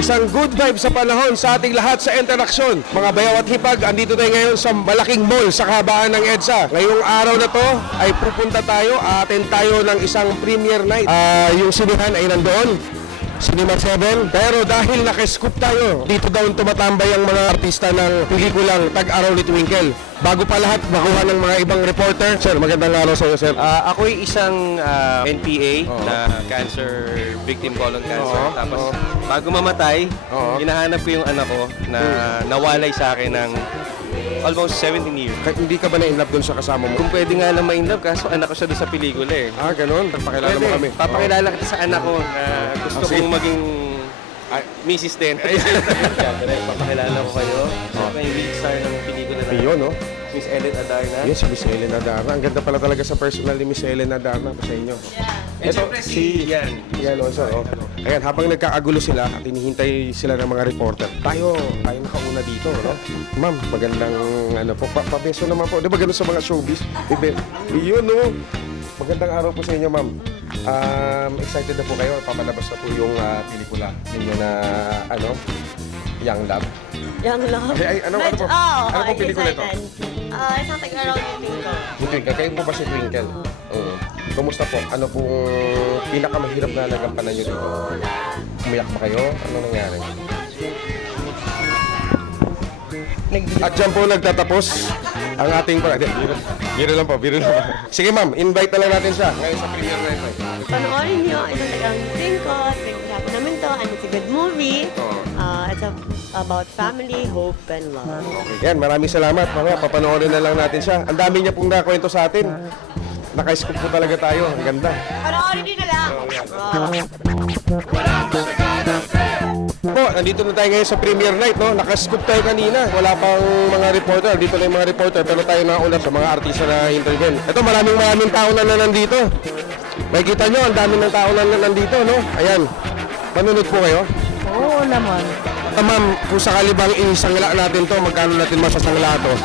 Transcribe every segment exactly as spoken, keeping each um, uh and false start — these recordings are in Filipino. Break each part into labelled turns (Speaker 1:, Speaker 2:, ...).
Speaker 1: Isang good vibe sa panahon sa ating lahat sa interaksyon. Mga bayaw at hipag, andito tayo ngayon sa malaking mall sa kahabaan ng EDSA. Ngayong araw na to ay pupunta tayo, attend tayo ng isang premiere night. Ah, yung sinihan ay nandoon, Cinema seven. Pero dahil naka-scoop tayo, dito daw tumatambay ang mga artista ng pelikulang Tag-Araw ni Twinkle. Bago pa lahat, makuha ng mga ibang reporter. Sir, magandang araw sa iyo, sir.
Speaker 2: Ah, ako'y isang ah, N P A
Speaker 1: Oo.
Speaker 2: na cancer victim, colon cancer.
Speaker 1: Oo.
Speaker 2: Tapos
Speaker 1: Oo.
Speaker 2: bago mamatay,
Speaker 1: Oo.
Speaker 2: hinahanap ko yung anak ko na nawalay sa akin ng almost seventeen years.
Speaker 1: Kahit hindi ka ba na-inlove doon sa kasama mo?
Speaker 2: Kung pwede nga lang ma-inlove, kaso anak ko siya doon sa pelikula eh.
Speaker 1: Ah, ganun. Pakilala mo kami.
Speaker 2: Papakilala kita sa anak ko na gusto
Speaker 1: Ah, sige.
Speaker 2: kong maging ah, missus din. Ay, siyempre, papakilala ko kayo. Siyempre, yung lead star ng pelikula na
Speaker 1: Iyon, no?
Speaker 2: Miss Ellen Adarna.
Speaker 1: Yes, si Miss Ellen Adarna. Ang ganda pala talaga sa personal ni Miss Ellen Adarna sa inyo.
Speaker 2: And siyempre, si Yan.
Speaker 1: Yan, o, sir. Oh. Ayan, habang nagkakagulo sila at hinihintay sila ng mga reporter, tayo, tayo nakauna dito, no? Ma'am, magandang, ano po, pa pabeso naman po. Di ba ganun sa mga showbiz? Ibe, yun, no? Magandang araw po sa inyo, ma'am. Um, excited na po kayo. Papalabas na po yung uh, pelikula ninyo na, ano, Young Love.
Speaker 3: Young Love.
Speaker 1: Ay, ay, ano, ano po?
Speaker 3: Oo,
Speaker 1: Ano
Speaker 3: oo,
Speaker 1: pong pelikula ito?
Speaker 3: excited. Ah, isang Tag-Araw ni Twinkle.
Speaker 1: Si Twinkle, kayo po ba si Twinkle? Oo. Kumusta po? Ano pong pinakamahirap na nagampanan nyo dito? Umiyak ba kayo? Ano nangyari? At dyan po nagtatapos ang ating... Hindi, biro, biro lang po, biro lang po. Sige ma'am, invite na lang natin siya ngayon sa premiere na ito.
Speaker 3: Panoorin niyo, isang Tag-Araw ni Twinkle. Twinkle po namin to, and it's a good movie.
Speaker 1: Oo.
Speaker 3: Ah, it's a- about family, hope, and love.
Speaker 1: Yan, maraming salamat. Mamaya, papanoorin na lang natin siya. Ang dami niya pong nakwento sa atin. Naka-scoop po talaga tayo. Ang ganda.
Speaker 3: Panoorin niyo na lang. Ah.
Speaker 1: Po, nandito na tayo ngayon sa premiere night, no? Naka-scoop tayo kanina. Wala pang mga reporter. Dito na yung mga reporter, pero tayo na ulat sa mga artista na intervene. Ito, maraming maraming tao na, na nandito. Makikita nyo, ang dami ng tao na, na nandito, no? Ayan. Manunod po kayo.
Speaker 3: Oo naman.
Speaker 1: Ah, ma'am, kung sakali bang isangla natin to, magkano natin masasangla to?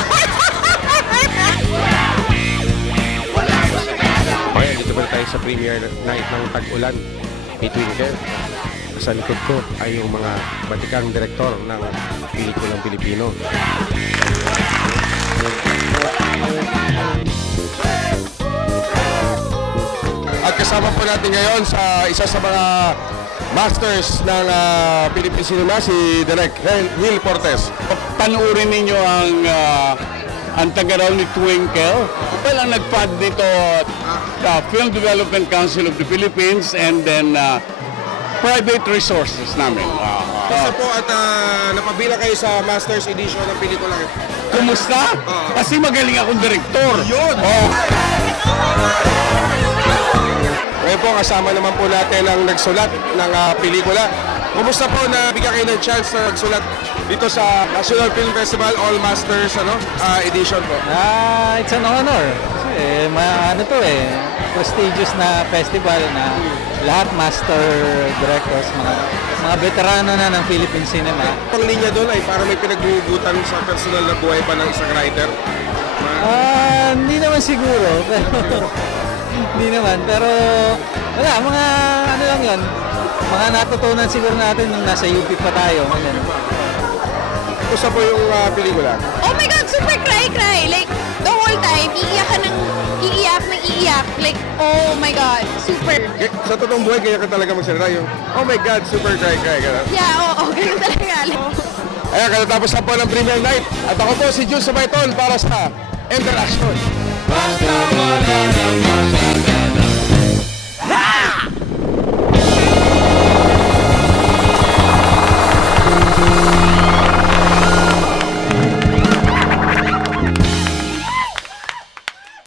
Speaker 1: Okay, dito pa tayo sa premiere night ng Tag-Ulan ni Twinkle. Sa likod ko ay yung mga batikang direktor ng pelikulang Pilipino. At kasama po natin ngayon sa isa sa mga masters ng uh, Philippine Cinema, si Direk Will Portes.
Speaker 4: Panuorin ninyo ang uh, ang Tag-Araw ni Twinkle. Well, ang nag-fund nito, the Film Development Council of the Philippines and then uh, private resources namin. Uh,
Speaker 1: Kasi po at uh, napabilang kayo sa Masters Edition ng pelikula.
Speaker 4: Kumusta? Kasi magaling akong direktor.
Speaker 1: Yun!
Speaker 4: Oh.
Speaker 1: Ngayon po, kasama naman po natin ang nagsulat ng uh, pelikula. Kumusta po na bigyan kayo ng chance na magsulat dito sa National Film Festival All Masters ano, uh, Edition po?
Speaker 5: Ah, it's an honor. Kasi ma ano to eh, prestigious na festival na lahat master directors, mga mga veterano na ng Philippine cinema.
Speaker 1: Ang linya doon ay para may pinaghugutan sa personal na buhay pa ng isang writer.
Speaker 5: Ah, hindi naman siguro, pero hindi naman, pero wala, mga ano lang 'yon. Mga natutunan siguro natin nung nasa U P pa tayo. Ganun.
Speaker 1: Kumusta po yung uh, pelikula?
Speaker 6: Oh my God, super cry-cry. Like, the whole time, iiyak ka ng iiyak ng iiyak. Like, oh my God, super.
Speaker 1: Eh, Sa totoong buhay, kaya ka talaga magsalita yung, oh my God, super cry cry ka.
Speaker 6: Yeah, oo, oh, ganun talaga. Like,
Speaker 1: Ayan, katatapos na po ng premiere night. At ako po si Jules Sabayton para sa Interaction.
Speaker 7: Basta wala nang masarap.